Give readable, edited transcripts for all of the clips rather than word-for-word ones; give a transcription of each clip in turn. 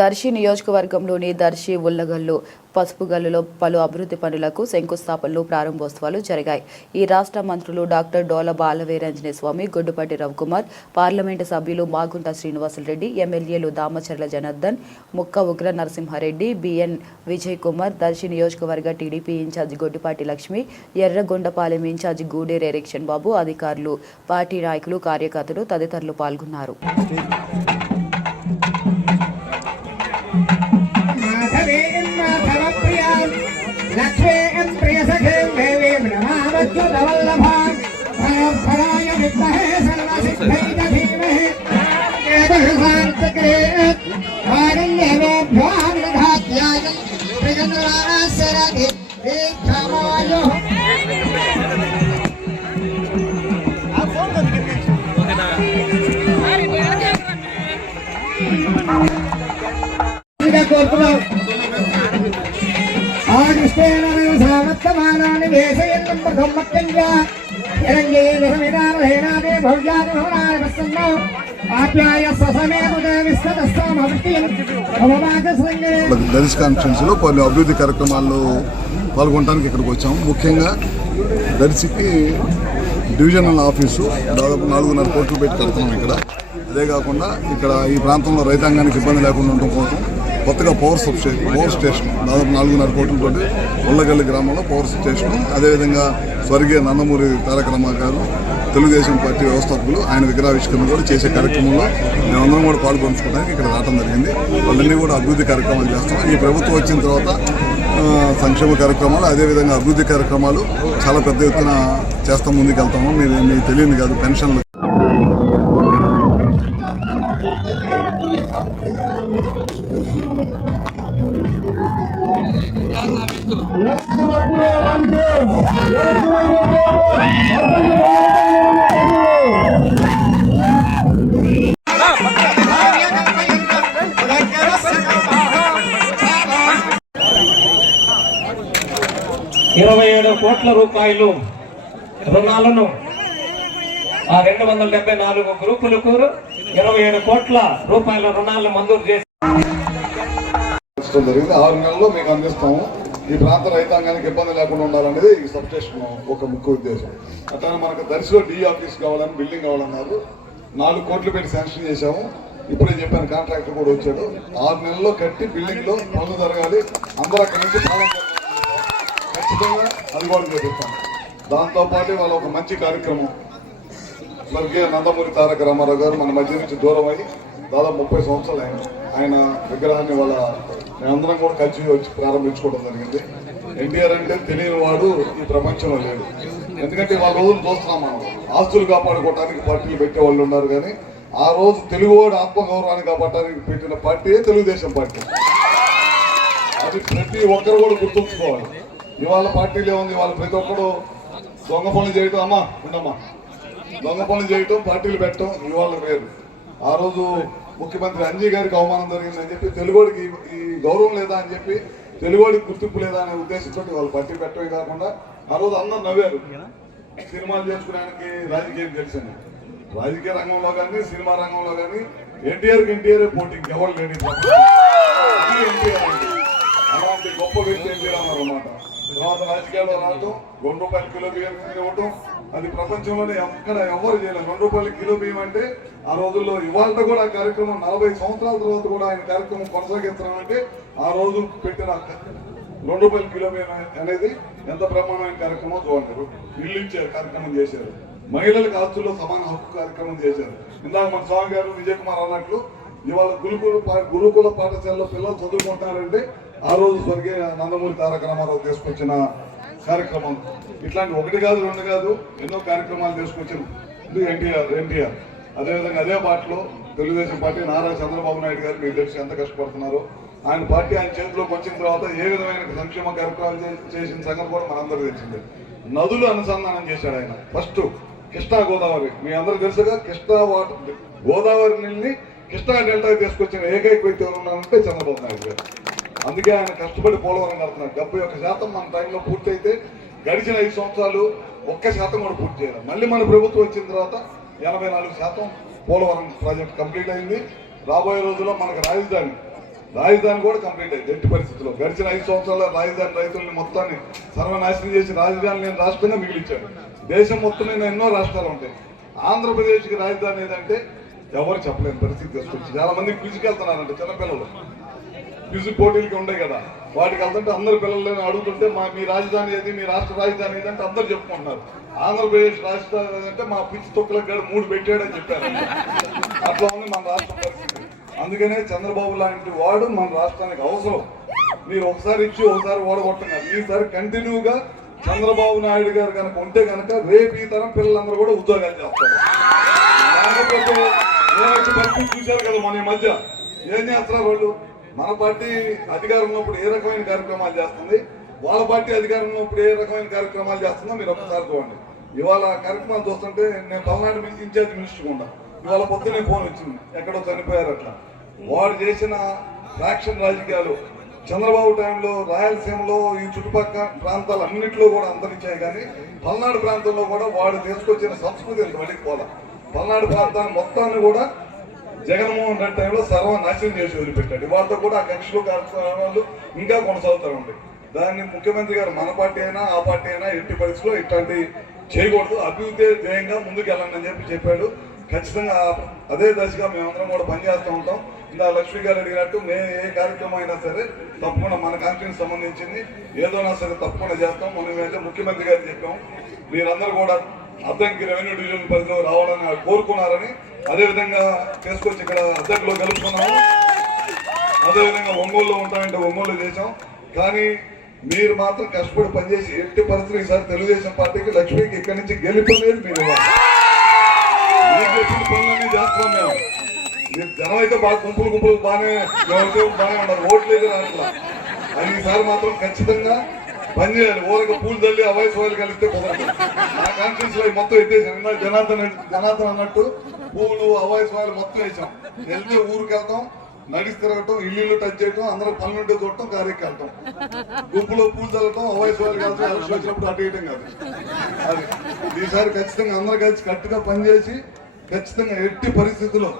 దర్శి నియోజకవర్గంలోని దర్శి ఉల్లగల్లు పసుపుగల్లులో పలు అభివృద్ధి పనులకు శంకుస్థాపనలు ప్రారంభోత్సవాలు జరిగాయి. ఈ రాష్ట్ర మంత్రులు డాక్టర్ డోల బాలవీరాంజనేయ స్వామి, గొడ్డుపాటి రవికుమార్, పార్లమెంటు సభ్యులు మాగుంట శ్రీనివాసులరెడ్డి, ఎమ్మెల్యేలు దామచర్ల జనార్దన్, ముక్క ఉగ్ర నరసింహారెడ్డి, బిఎన్ విజయ్ కుమార్, దర్శి నియోజకవర్గ TDP incharge Goddupati Lakshmi, Yerragondapalem incharge Guderu Erikshan Babu, అధికారులు, పార్టీ నాయకులు, కార్యకర్తలు తదితరులు పాల్గొన్నారు. लक्ष्मीं प्रियसखीं देवीं नमामच्युतवल्लभां भयोत्फलाय विद्महे सर्वसिद्धिं धीमहि केतुर्भान्तकृत् कारुण्यमेभ्योऽनुधात्याय प्रियन्द्रासरति दीक्षमायुः सामत्तमानानि वेशयन्तं प्रथमक्कञ्जा हिरण्येन भव्यानि वस्तन्नो आप्याय ससमे मुदविस्तदस्तामवृत्तिं भवमागसंगे దర్శి కాన్స్టిట్యున్సీలో పలు అభివృద్ధి కార్యక్రమాల్లో పాల్గొనడానికి ఇక్కడికి వచ్చాము. ముఖ్యంగా దర్శికి డివిజనల్ ఆఫీసు దాదాపు 4.5 కోట్లు పెట్టి కడుతున్నాం ఇక్కడ. అదే కాకుండా ఇక్కడ ఈ ప్రాంతంలో రైతాంగానికి ఇబ్బంది లేకుండా ఉండటం కోసం కొత్తగా పవర్ స్టేషన్ దాదాపు 4.5 కోట్లతోటి ఉల్లగల్లి గ్రామంలో పవర్ స్టేషన్, అదేవిధంగా స్వర్గీయ నందమూరి తారక రామారావు గారు తెలుగుదేశం పార్టీ వ్యవస్థాపకులు ఆయన విగ్రహావిష్కరణ కూడా చేసే కార్యక్రమంలో మేమందరం కూడా పాల్గొంచుకోవడానికి ఇక్కడ రావడం జరిగింది. వాళ్ళన్నీ కూడా అభివృద్ధి కార్యక్రమాలు చేస్తున్నాం. ఈ ప్రభుత్వం వచ్చిన తర్వాత సంక్షేమ కార్యక్రమాలు, అదేవిధంగా అభివృద్ధి కార్యక్రమాలు చాలా పెద్ద ఎత్తున చేస్తాం, ముందుకు వెళ్తాము. మీకు తెలియదు కాదు, పెన్షన్లు 27 కోట్ల రూపాయలు రుణాలను 274 గ్రూపులకు 27 కోట్ల రూపాయల రుణాలను మంజూరు చేసి జరిగింది. 6 నెలల్లో మీకు అందిస్తాము. ఈ ప్రాంత రైతాంగానికి ఇబ్బంది లేకుండా ఉండాలనేది ఈ సబ్స్టేషన్ ఒక ముఖ్య ఉద్దేశం. అట్లా మనకు దర్శిలో డి ఆఫీస్ కావాలని, బిల్డింగ్ కావాలన్నారు. 4 కోట్లు పెట్టి శాంక్షన్ చేశాము. ఇప్పుడే చెప్పాను, కాంట్రాక్టర్ కూడా వచ్చాడు. 6 నెలల్లో కట్టి బిల్డింగ్ లో పనులు జరగాలి. అందరూ అక్కడి నుంచి ఖచ్చితంగా అది కూడా చేపిస్తాను. దాంతోపాటు వాళ్ళ ఒక మంచి కార్యక్రమం, స్వర్గీయ నందమూరి తారక రామారావు గారు మన మధ్య నుంచి దూరం అయ్యి దాదాపు 30 సంవత్సరాలు ఆయన విగ్రహాన్ని వాళ్ళ మేమందరం కూడా కలిసి వచ్చి ప్రారంభించుకోవడం జరిగింది. ఎన్టీఆర్ అంటే తెలియని వాడు ఈ ప్రపంచంలో లేడు. ఎందుకంటే వాళ్ళ రోజులు చూస్తున్నాం మనం. ఆస్తులు కాపాడుకోవడానికి పార్టీలు పెట్టే వాళ్ళు ఉన్నారు, కానీ ఆ రోజు తెలుగువాడు ఆత్మగౌరవాన్ని కాపాడటానికి పెట్టిన పార్టీయే తెలుగుదేశం పార్టీ. అది ప్రతి ఒక్కరు కూడా గుర్తుంచుకోవాలి. ఇవాళ పార్టీలు ఏముంది, వాళ్ళు ప్రతి ఒక్కరు దొంగ పనులు చేయటం, దొంగ పనులు చేయటం, పార్టీలు పెట్టడం ఇవాళ వేరు. ఆ రోజు ముఖ్యమంత్రి అంజీ గారికి అవమానం జరిగిందని చెప్పి, తెలుగుడికి ఈ గౌరవం లేదా అని చెప్పి, తెలుగుడికి గుర్తింపు లేదా అనే ఉద్దేశంతో వాళ్ళు పార్టీ పెట్టడమే కాకుండా ఆ రోజు అందరూ నవ్వారు. సినిమాలు చేసుకునేకి రాజకీయం తెలిసింది. రాజకీయ రంగంలో కానీ, సినిమా రంగంలో కానీ ఎన్టీఆర్ పోటీ ఎవరు లేని అలాంటి గొప్ప వ్యక్తి ఎన్టీఆర్ అన్నమాట. తర్వాత రాజకీయాల్లో రావటం, ₹2 కిలో బియ్యం ఇవ్వటం, అది ప్రపంచంలోనే ఎక్కడ ఎవరు చేయలేదు. ₹2 కిలో బియ్యం అంటే ఆ రోజుల్లో. ఇవాళ కూడా ఆ కార్యక్రమం 40 సంవత్సరాల తర్వాత కూడా ఆయన కార్యక్రమం కొనసాగిస్తున్నాం అంటే ఆ రోజు పెట్టిన ₹2 కిలో బియ్యం అనేది ఎంత బ్రహ్మాండమైన కార్యక్రమం చూడండి. ఇల్లు ఇచ్చారు, కార్యక్రమం చేశారు. మహిళలకు ఆస్తుల్లో సమాన హక్కు కార్యక్రమం చేశారు. ఇందాక మన స్వామి గారు విజయ్ కుమార్ అన్నట్లు ఇవాళ గురుకుల పాఠశాలలో పిల్లలు చదువుకుంటున్నారంటే ఆ రోజు స్వర్గీయ నందమూరి తారక రామారావు తీసుకొచ్చిన కార్యక్రమం. ఇట్లాంటి 1 కాదు 2 కాదు ఎన్నో కార్యక్రమాలు తీసుకొచ్చిన ఎన్టీఆర్. అదేవిధంగా అదే పార్టీలో తెలుగుదేశం పార్టీ నారా చంద్రబాబు నాయుడు గారు మీకు తెలిసి ఎంత కష్టపడుతున్నారు. ఆయన పార్టీ ఆయన చేతిలోకి వచ్చిన తర్వాత ఏ విధమైన సంక్షేమ కార్యక్రమాలు చేసిన సంగతి కూడా మనందరూ తెలిసిందే. నదులు అనుసంధానం చేశాడు ఆయన. ఫస్ట్ కృష్ణా గోదావరి, మీ అందరూ తెలుసుగా, కృష్ణా వాటర్ గోదావరి నీళ్ళని కృష్ణా డెల్టాకి తీసుకొచ్చిన ఏకైక వ్యక్తి ఎవరు ఉన్నారంటే చంద్రబాబు నాయుడు గారు. అందుకే ఆయన కష్టపడి పోలవరం కడుతున్నారు. 71% మన టైంలో పూర్తయితే గడిచిన 5 సంవత్సరాలు 1% కూడా పూర్తి చేయాలి. మళ్ళీ మన ప్రభుత్వం వచ్చిన తర్వాత 84% పోలవరం ప్రాజెక్ట్ కంప్లీట్ అయింది. రాబోయే రోజుల్లో మనకు రాజధాని రాజధాని కూడా కంప్లీట్ అయింది ఎట్టి పరిస్థితుల్లో. గడిచిన 5 సంవత్సరాల రాజధాని రైతుల్ని మొత్తాన్ని సర్వనాశనం చేసి రాజధాని లేని రాష్ట్రంగా మిగిలించాడు. దేశం మొత్తం మీద ఎన్నో రాష్ట్రాలు ఉంటాయి. ఆంధ్రప్రదేశ్కి రాజధాని ఏదంటే ఎవరు చెప్పలేని పరిస్థితి తీసుకొచ్చి చాలా మంది క్విజ్కి వెళ్తున్నారంటే చిన్నపిల్లలు క్విజ్ పోటీలకి ఉండే కదా, వాటికి వెళ్తుంటే అందరు పిల్లలని అడుగుతుంటే మీ రాజధాని ఏది, మీ రాష్ట్ర రాజధాని ఏదంటే అందరు చెప్పుకుంటున్నారు. ఆంధ్రప్రదేశ్ రాజధాని అంటే మా పిచ్చి తొక్కులకు 3 పెట్టాడని చెప్పారు. అట్లా ఉంది మన రాష్ట్ర పరిస్థితి. అందుకనే చంద్రబాబు లాంటి వాడు మన రాష్ట్రానికి అవసరం. మీరు ఒకసారి ఇచ్చి ఒకసారి ఓడగొట్టున్నారు. ఈసారి కంటిన్యూగా చంద్రబాబు నాయుడు గారు కనుక ఉంటే కనుక రేపు ఈ తరం పిల్లలందరూ కూడా ఉద్యోగాలు చేస్తారు. లేకపోతే నేనైతే పరిస్థితి చూశారు కదా మన ఈ మధ్య ఏం చేస్తున్నారు వాళ్ళు. మన పార్టీ అధికారంలో ఉన్నప్పుడు ఏ రకమైన కార్యక్రమాలు చేస్తుంది, వాళ్ళ పార్టీ అధికారంలో ఉన్నప్పుడు ఏ రకమైన కార్యక్రమాలు చేస్తుందో మీరు ఒక్కసారి చూడండి. ఇవాళ కార్యక్రమాలు చూస్తుంటే నేను పల్నాడు ఇన్ఛార్జ్ మినిస్టర్ ఉన్నా, ఇవాళ పొద్దునే ఫోన్ వచ్చింది ఎక్కడో చనిపోయారు అట్లా. వాడు చేసిన ఫ్యాక్షన్ రాజకీయాలు చంద్రబాబు టైంలో రాయలసీమలో ఈ చుట్టుపక్కల ప్రాంతాలు అన్నింటిలో కూడా అంతరించాయి. కానీ పల్నాడు ప్రాంతంలో కూడా వాడు తీసుకొచ్చిన సంస్కృతి ఎంత వడికిపోదా. పల్నాడు ప్రాంతాన్ని మొత్తాన్ని కూడా జగన్మోహన్ రెడ్డి టైంలో సర్వనాశనం చేసి వదిలిపెట్టాడు. వాళ్ళతో కూడా ఆ కక్షలు కార్యక్రమాలు ఇంకా కొనసాగుతూ ఉంటాయి. దాన్ని ముఖ్యమంత్రి గారు మన పార్టీ అయినా ఆ పార్టీ అయినా ఎట్టి పరిస్థితుల్లో ఇట్లాంటి చేయకూడదు, అభివృద్ధి ధ్యేయంగా ముందుకు వెళ్ళండి అని చెప్పాడు. ఖచ్చితంగా అదే దశగా మేమందరం కూడా పనిచేస్తూ ఉంటాం. ఇందా లక్ష్మీ గారు అడిగినట్టు మేము ఏ కార్యక్రమం అయినా సరే తప్పకుండా మన కాన్ఫరెన్స్ సంబంధించింది ఏదైనా సరే తప్పకుండా చేస్తాం. మనం అయితే ముఖ్యమంత్రి గారు చెప్పాం, మీరందరూ కూడా అద్దంకి రెవెన్యూ డివిజన్ పరిధిలో రావాలని కోరుకున్నారని, అదేవిధంగా తీసుకొచ్చి ఇక్కడ అద్దంకిలో కలుపుకున్నాము. అదేవిధంగా ఒంగోలులో ఉంటామంటే ఒంగోలు చేసాం. కానీ మీరు మాత్రం కష్టపడి పనిచేసి ఎట్టి పరిస్థితులు ఈసారి తెలుగుదేశం పార్టీకి లక్ష్మీకి ఇక్కడి నుంచి గెలిపలేదు. మీరు చెప్పిన పనులన్నీ చేస్తాం మేము. మీరు జనం అయితే బాగా గుంపులు బాగానే ఉన్నారు, ఓట్లు అయితే రాట్లా. అది ఈసారి మాత్రం ఖచ్చితంగా పనిచేయాలి. ఊరికి పూలు తల్లి ఆ వయసు వాళ్ళు కలిస్తే కుదరదు. నా కాన్ఫరెన్స్ లో మొత్తం ఎత్తేసాం. జనార్దన్ అన్నట్టు పూలు ఆ వయసు వాళ్ళు మొత్తం వేసాం. వెళ్తే ఊరికి వెళ్తాం, నడిచి తిరగటం, ఇల్లు టచ్ చేయటం, అందరూ పనులుంటే చూడటం, కార్యకి వెళ్తాం. గుంపులో పూలు చల్లటం, ఆ వయసు వాళ్ళు కలిసి ఎలక్షన్ వచ్చినప్పుడు అటు వేయటం కాదు. అది ఈసారి ఖచ్చితంగా అందరూ కలిసి కట్టుగా పనిచేసి ఖచ్చితంగా ఎట్టి పరిస్థితుల్లో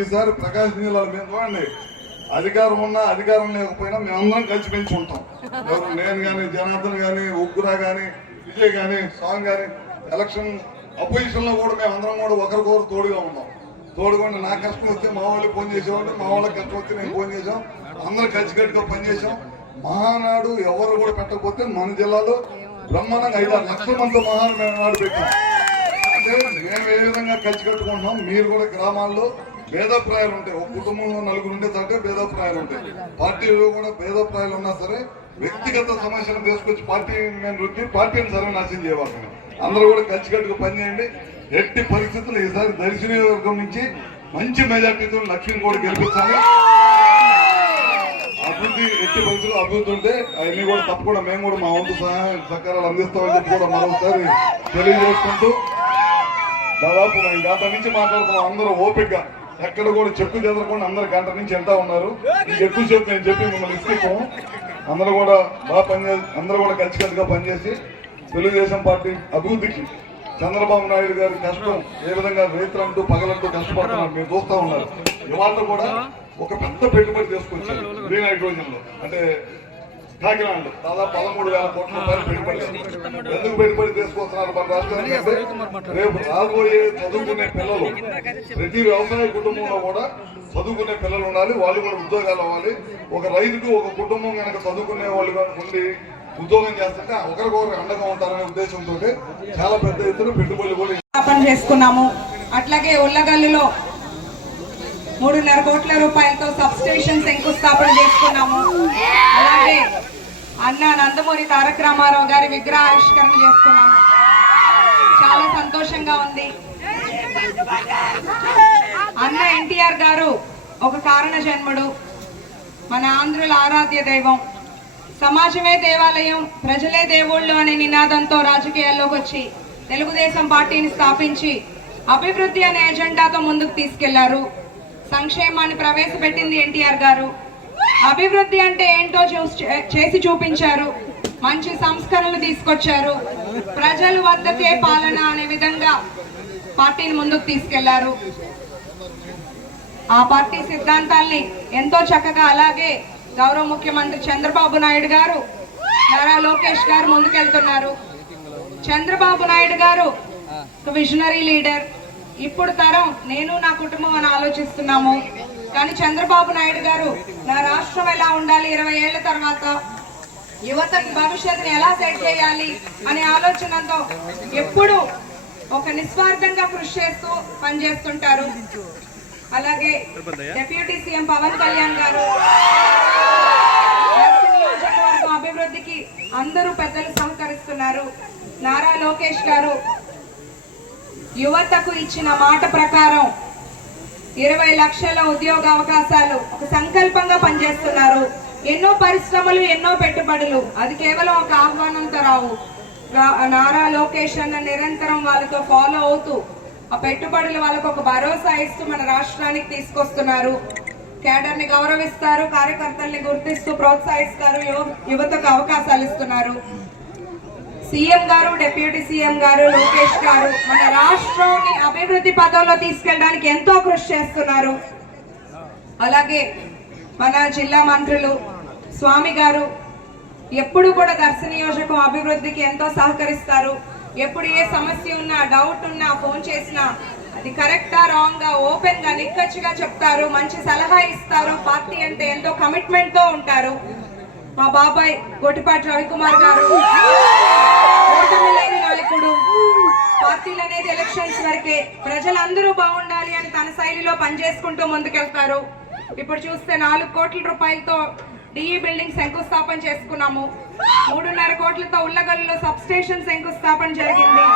ఈసారి ప్రకాశం జిల్లాలో మేము చూడండి, అధికారం ఉన్నా అధికారం లేకపోయినా మేమందరం కలిసి పెంచి ఉంటాం. ఎవరు నేను కానీ, జనార్దన్ కానీ, ఉగ్గురా కానీ, విజయ్ కానీ, స్వామి కానీ, ఎలక్షన్ అపోజిషన్ లో కూడా మేమందరం కూడా ఒకరికొకరు తోడుగా ఉన్నాం. తోడుకుండా నా కష్టం వస్తే మా వాళ్ళు ఫోన్ చేసేవాళ్ళు, మా వాళ్ళకి కష్టం వస్తే నేను ఫోన్ చేసాం. అందరూ కలిసికట్టుగా పనిచేసాం. మహానాడు ఎవరు కూడా పెట్టకపోతే మన జిల్లాలో బ్రహ్మాండంగా 5-6 లక్షల మంది మహానాడు పెట్టాం. అంటే మేము ఏ విధంగా కలిసి కట్టుకుంటున్నాం. మీరు కూడా గ్రామాల్లో భేదాభిప్రాయాలు ఉంటాయి. ఒక కుటుంబంలో 4 ఉండేదంటే భేదాభిప్రాయాలు ఉంటాయి. పార్టీలో కూడా భేదాభిప్రాయాలు ఉన్నా సరే వ్యక్తిగత సమస్యలు తీసుకొచ్చి పార్టీని సర్వనాశనం చేయవాలి. అందరూ కూడా కలిసికట్టుగా పనిచేయండి. ఎట్టి పరిస్థితులు ఈసారి దర్శి వర్గం నుంచి మంచి మెజార్టీతో లక్ష్మిని కూడా గెలిపించాలి. అభివృద్ధి ఎట్టి పరిస్థితులు అభివృద్ధి ఉంటే అవన్నీ కూడా తప్పకుండా మేము కూడా మా వంతు సహాయ సహకారాలు అందిస్తామని చెప్పి కూడా మరొకసారి తెలియజేసుకుంటూ, దాదాపు మేము గంట నుంచి మాట్లాడుతున్నాం. అందరూ ఓపికగా ఎక్కడ కూడా చెక్కు చెదరకుండా అందరు గంట నుంచి వెళ్తా ఉన్నారు. ఎక్కువసేపు నేను చెప్పి మిమ్మల్ని ఇస్తాము. అందరూ కూడా బాగా పనిచేసి అందరూ కూడా కలిసికట్టుగా పనిచేసి తెలుగుదేశం పార్టీ అభివృద్ధికి చంద్రబాబు నాయుడు గారి కష్టం ఏ విధంగా రైతులంటూ పగలంటూ కష్టపడుతున్నారు మీరు చూస్తూ ఉన్నారు. ఇవాళ కూడా ఒక పెద్ద పెట్టుబడి తీసుకొచ్చారు గ్రీన్ హైడ్రోజన్ లో. అంటే కాకినాడలో దాదాపు 13,000 కోట్ల రూపాయలు పెట్టుబడి. ఎందుకు పెట్టుబడి తీసుకొస్తున్నారు మన రాష్ట్రానికి అంటే రేపు రాబోయే చదువుకునే పిల్లలు, ప్రతి వ్యవసాయ కుటుంబంలో కూడా చదువుకునే పిల్లలు ఉండాలి. వాళ్ళు కూడా ఉద్యోగాలు అవ్వాలి. ఒక రైతుకు ఒక కుటుంబం కనుక చదువుకునే వాళ్ళు ఉండి ఉద్యోగం చేస్తుంటే ఒకరికొకరు అండగా ఉంటారనే ఉద్దేశంతో చాలా పెద్ద ఎత్తున పెట్టుబడులు కూడా చేసుకున్నాము. అట్లాగే ఉల్లగల్లులో 3.5 కోట్ల రూపాయలతో సబ్ స్టేషన్ శంకుస్థాపన చేసుకున్నాము. అలాగే అన్న నందమూరి తారక రామారావు గారి విగ్రహావిష్కరణ చేసుకున్నాము. చాలా సంతోషంగా ఉంది. అన్న ఎన్టీఆర్ గారు ఒక కారణ జన్ముడు, మన ఆంధ్రుల ఆరాధ్య దైవం. సమాజమే దేవాలయం, ప్రజలే దేవుళ్ళు అనే నినాదంతో రాజకీయాల్లోకి వచ్చి తెలుగుదేశం పార్టీని స్థాపించి అభివృద్ధి అనే ఎజెండాతో ముందుకు తీసుకెళ్లారు. సంక్షేమాన్ని ప్రవేశపెట్టింది ఎన్టీఆర్ గారు. అభివృద్ధి అంటే ఏంటో చేసి చూపించారు. మంచి సంస్కరణలు తీసుకొచ్చారు. ప్రజల వద్దకే పాలన అనే విధంగా పార్టీని ముందుకు తీసుకెళ్లారు. ఆ పార్టీ సిద్ధాంతాల్ని ఎంతో చక్కగా అలాగే గౌరవ ముఖ్యమంత్రి చంద్రబాబు నాయుడు గారు, నారా లోకేష్ గారు ముందుకెళ్తున్నారు. చంద్రబాబు నాయుడు గారు ఒక విజనరీ లీడర్. ఇప్పుడు తరం నేను నా కుటుంబం అని ఆలోచిస్తున్నాము. కానీ చంద్రబాబు నాయుడు గారు నా రాష్ట్రం ఎలా ఉండాలి 20 ఏళ్ల తర్వాత, యువతకు భవిష్యత్తుని ఎలా సెట్ చేయాలి అనే ఆలోచనతో ఎప్పుడు ఒక నిస్వార్థంగా కృషి చేస్తూ పనిచేస్తుంటారు. అలాగే డిప్యూటీ సీఎం పవన్ కళ్యాణ్ గారు నియోజకవర్గం అభివృద్ధికి అందరూ పెద్దలు సహకరిస్తున్నారు. నారా లోకేష్ గారు యువతకు ఇచ్చిన మాట ప్రకారం 20 లక్షల ఉద్యోగ అవకాశాలు ఒక సంకల్పంగా పనిచేస్తున్నారు. ఎన్నో పరిశ్రమలు, ఎన్నో పెట్టుబడులు అది కేవలం ఒక ఆహ్వానంతో రావు. నారా లోకేష్ అన్న నిరంతరం వాళ్ళతో ఫాలో అవుతూ ఆ పెట్టుబడులు వాళ్ళకు ఒక భరోసా ఇస్తూ మన రాష్ట్రానికి తీసుకొస్తున్నారు. కేడర్ ని గౌరవిస్తారు, కార్యకర్తల్ని గుర్తిస్తూ ప్రోత్సహిస్తారు, యువతకు అవకాశాలు ఇస్తున్నారు. సీఎం గారు, డిప్యూటీ సీఎం గారు, లోకేష్ గారు మన రాష్ట్రాన్ని అభివృద్ధి పథంలో తీసుకెళ్ళడానికి ఎంతో కృషి చేస్తున్నారు. అలాగే మన జిల్లా మంత్రులు స్వామి గారు ఎప్పుడు కూడా దర్శి నియోజకం అభివృద్ధికి ఎంతో సహకరిస్తారు. ఎప్పుడు ఏ సమస్య ఉన్నా, డౌట్ ఉన్నా ఫోన్ చేసినా అది కరెక్టా రాంగ్ గా ఓపెన్ గా నిక్కచ్చిగా చెప్తారు, మంచి సలహా ఇస్తారు. పార్టీ అంటే ఎంతో కమిట్మెంట్ తో ఉంటారు. మా బాబాయ్ గొట్టిపాటి రవికుమార్ గారు ఓటమి లేని నాయకుడు. పార్టీలు అనేది ఎలక్షన్స్ వరకే, ప్రజలందరూ బాగుండాలి అని తన శైలిలో పనిచేసుకుంటూ ముందుకెళ్తారు. ఇప్పుడు చూస్తే 4 కోట్ల రూపాయలతో డిఈ బిల్డింగ్ శంకుస్థాపన చేసుకున్నాము. 3.5 కోట్లతో ఉల్లగల్లులో సబ్ స్టేషన్ శంకుస్థాపన జరిగింది.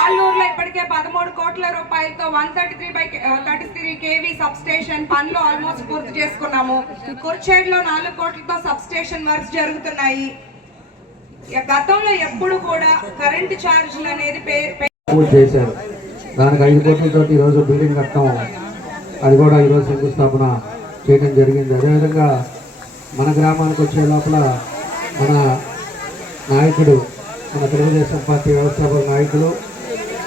ఆల్లూరులో ఇప్పటికే 13 కోట్ల రూపాయలతో 133/33 kV సబ్ స్టేషన్ పనులు ఆల్మోస్ట్ పూర్తి చేసుకున్నాము. కుర్చేడ్లో 4 కోట్లతో సబ్ స్టేషన్ వర్క్స్ జరుగుతున్నాయి. గతంలో ఎప్పుడు కూడా కరెంటు ఛార్జీలు అనేది చేశారు. దానికి 5 కోట్లతో ఈరోజు బిల్డింగ్ కట్టడం, అది కూడా ఈరోజు శంకుస్థాపన చేయడం జరిగింది. అదేవిధంగా మన గ్రామానికి వచ్చే లోపల మన నాయకుడు, మన తెలుగుదేశం పార్టీ వ్యవస్థాపక నాయకులు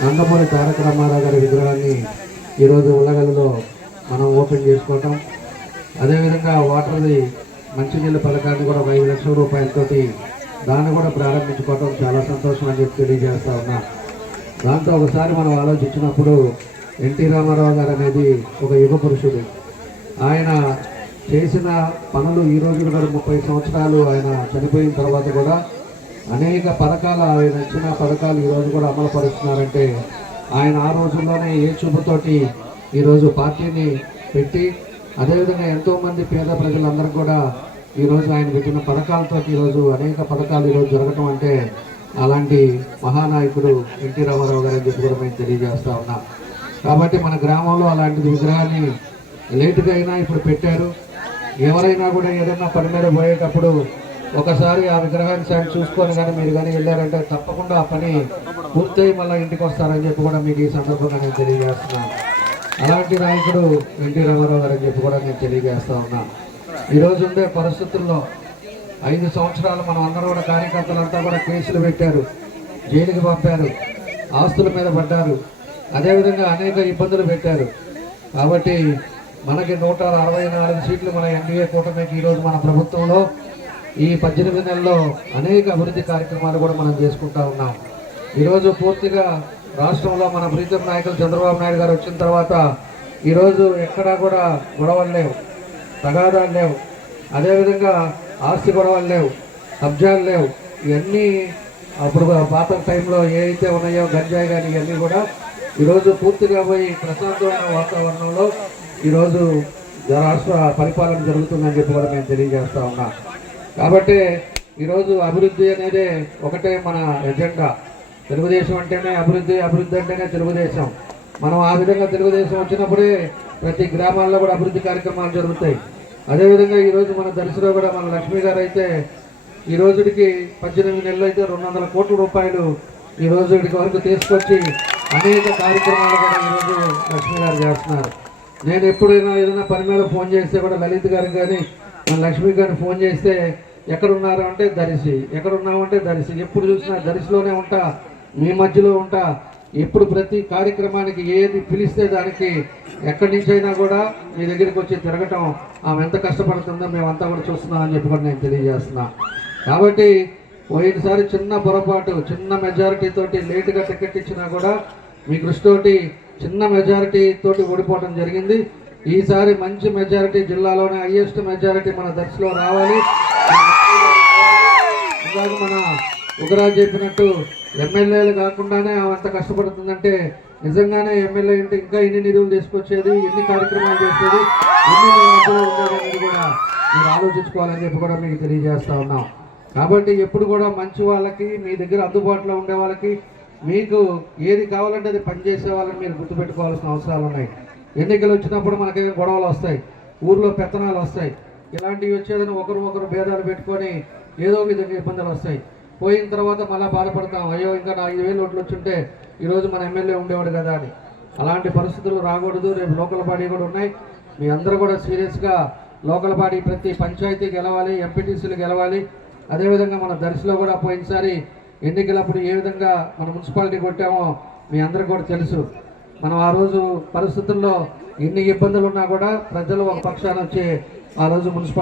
నందమూరి తారక రామారావు గారి విగ్రహాన్ని ఈరోజు ఉల్లగల్లులో మనం ఓపెన్ చేసుకోవటం, అదేవిధంగా వాటర్ది మంచినీళ్ళ పథకాన్ని కూడా 5 లక్షల రూపాయలతోటి దాన్ని కూడా ప్రారంభించుకోవటం చాలా సంతోషం అని చెప్పి తెలియజేస్తా ఉన్నా. దాంతో ఒకసారి మనం ఆలోచించినప్పుడు ఎన్టీ రామారావు గారు అనేది ఒక యుగ పురుషుడు. ఆయన చేసిన పనులు ఈ రోజు కూడా 30 సంవత్సరాలు ఆయన చనిపోయిన తర్వాత కూడా అనేక పథకాలు, ఆయన ఇచ్చిన పథకాలు ఈరోజు కూడా అమలు పరుస్తున్నారంటే ఆయన ఆ రోజుల్లోనే ఏ చూపుతోటి ఈరోజు పార్టీని పెట్టి, అదేవిధంగా ఎంతోమంది పేద ప్రజలందరూ కూడా ఈరోజు ఆయన పెట్టిన పథకాలతో ఈరోజు అనేక పథకాలు ఈరోజు జరగటం అంటే అలాంటి మహానాయకుడు ఎన్టీ రామారావు గారు అని చెప్పి కూడా మేము తెలియజేస్తా ఉన్నాం. కాబట్టి మన గ్రామంలో అలాంటి విగ్రహాన్ని లేటుగా అయినా ఇప్పుడు పెట్టారు. ఎవరైనా కూడా ఏదైనా పని మీద పోయేటప్పుడు ఒకసారి ఆ విగ్రహాన్ని చూసుకొని కానీ మీరు కానీ వెళ్ళారంటే తప్పకుండా ఆ పని పూర్తయి మళ్ళీ ఇంటికి వస్తారని చెప్పి కూడా మీకు ఈ సందర్భంగా నేను తెలియజేస్తున్నాను. అలాంటి నాయకుడు ఎన్టీ రామారావు గారు అని చెప్పి కూడా నేను తెలియజేస్తా ఉన్నా. ఈరోజు ఉండే పరిస్థితుల్లో 5 సంవత్సరాలు మనం అందరూ కూడా కార్యకర్తలంతా కూడా కేసులు పెట్టారు, జైలుకి పంపారు, ఆస్తుల మీద పడ్డారు, అదేవిధంగా అనేక ఇబ్బందులు పెట్టారు. కాబట్టి మనకి 164 సీట్లు మన ఎన్డీఏ కూటమికి ఈరోజు మన ప్రభుత్వంలో ఈ 18 నెలల్లో అనేక అభివృద్ధి కార్యక్రమాలు కూడా మనం చేసుకుంటా ఉన్నాం. ఈరోజు పూర్తిగా రాష్ట్రంలో మన ప్రీతం నాయకులు చంద్రబాబు నాయుడు గారు వచ్చిన తర్వాత ఈరోజు ఎక్కడా కూడా గొడవలు లేవు, తగాదాలు లేవు, అదేవిధంగా ఆస్తి గొడవలు లేవు, కబ్జాలు లేవు. ఇవన్నీ అప్పుడు పాత టైంలో ఏవైతే ఉన్నాయో గంజాయి కానీ ఇవన్నీ కూడా ఈరోజు పూర్తిగా పోయి ప్రశాంతమైన వాతావరణంలో ఈరోజు రాష్ట్ర పరిపాలన జరుగుతుందని చెప్పి కూడా మేము తెలియజేస్తా ఉన్నాం. కాబట్టి ఈరోజు అభివృద్ధి అనేది ఒకటే మన ఎజెండా. తెలుగుదేశం అంటేనే అభివృద్ధి, అభివృద్ధి అంటేనే తెలుగుదేశం. మనం ఆ విధంగా తెలుగుదేశం వచ్చినప్పుడే ప్రతి గ్రామాల్లో కూడా అభివృద్ధి కార్యక్రమాలు జరుగుతాయి. అదేవిధంగా ఈరోజు మన దర్శిలో కూడా మన లక్ష్మీ గారు అయితే ఈ రోజుకి 18 నెలలు అయితే 200 కోట్ల రూపాయలు ఈ రోజుకి వరకు తీసుకొచ్చి అనేక కార్యక్రమాలు కూడా ఈరోజు లక్ష్మీ గారు చేస్తున్నారు. నేను ఎప్పుడైనా ఏదైనా పని మీద ఫోన్ చేస్తే కూడా లలిత్ గారికి కానీ మన లక్ష్మీ గారిని ఫోన్ చేస్తే ఎక్కడున్నారు అంటే దర్శి, ఎక్కడున్నావు అంటే దర్శి, ఎప్పుడు చూసినా దర్శిలోనే ఉంటా, మీ మధ్యలో ఉంటా, ఎప్పుడు ప్రతి కార్యక్రమానికి ఏది పిలిస్తే దానికి ఎక్కడి నుంచి అయినా కూడా మీ దగ్గరికి వచ్చి తిరగటం ఆమె ఎంత కష్టపడుతుందో మేమంతా కూడా చూస్తున్నామని చెప్పి కూడా నేను తెలియజేస్తున్నా. కాబట్టి పోయినసారి చిన్న పొరపాటు, చిన్న మెజారిటీ తోటి లేటుగా టికెట్ ఇచ్చినా కూడా మీ కృషితోటి చిన్న మెజారిటీ తోటి ఓడిపోవడం జరిగింది. ఈసారి మంచి మెజారిటీ, జిల్లాలోనే హైయెస్ట్ మెజారిటీ మన దర్శిలో రావాలి. ఇందాక మన ఉగరాజు చెప్పినట్టు ఎమ్మెల్యేలు కాకుండానే ఆమె ఎంత కష్టపడుతుందంటే నిజంగానే ఎమ్మెల్యే అంటే ఇంకా ఎన్ని నిధులు తీసుకొచ్చేది, ఎన్ని కార్యక్రమాలు చేసేది, ఎన్ని ఉండేది అనేది కూడా మీరు ఆలోచించుకోవాలని చెప్పి కూడా మీకు తెలియజేస్తా ఉన్నాం. కాబట్టి ఎప్పుడు కూడా మంచి వాళ్ళకి, మీ దగ్గర అందుబాటులో ఉండే వాళ్ళకి, మీకు ఏది కావాలంటే అది పనిచేసే వాళ్ళని మీరు గుర్తుపెట్టుకోవాల్సిన అవసరాలు ఉన్నాయి. ఎన్నికలు వచ్చినప్పుడు మనకేం గొడవలు వస్తాయి, ఊర్లో పెత్తనాలు వస్తాయి, ఇలాంటివి వచ్చేదని ఒకరు భేదాలు పెట్టుకొని ఏదో విధంగా ఇబ్బందులు వస్తాయి. పోయిన తర్వాత మళ్ళీ బాధపడతాం, అయ్యో ఇంకా నా 5,000 ఓట్లు వచ్చుంటే ఈరోజు మన ఎమ్మెల్యే ఉండేవాడు కదా అని. అలాంటి పరిస్థితులు రాకూడదు. రేపు లోకల్ బాడీ కూడా ఉన్నాయి. మీ అందరూ కూడా సీరియస్గా లోకల్ బాడీ ప్రతి పంచాయతీ గెలవాలి, ఎంపీటీసీలు గెలవాలి. అదేవిధంగా మన దర్శిలో కూడా పోయినసారి ఎన్నికలప్పుడు ఏ విధంగా మన మున్సిపాలిటీ కొట్టామో మీ అందరికీ కూడా తెలుసు. మనం ఆ రోజు పరిస్థితుల్లో ఎన్ని ఇబ్బందులు ఉన్నా కూడా ప్రజలు ఒక పక్షాన వచ్చి ఆ రోజు మున్సిపాలిటీ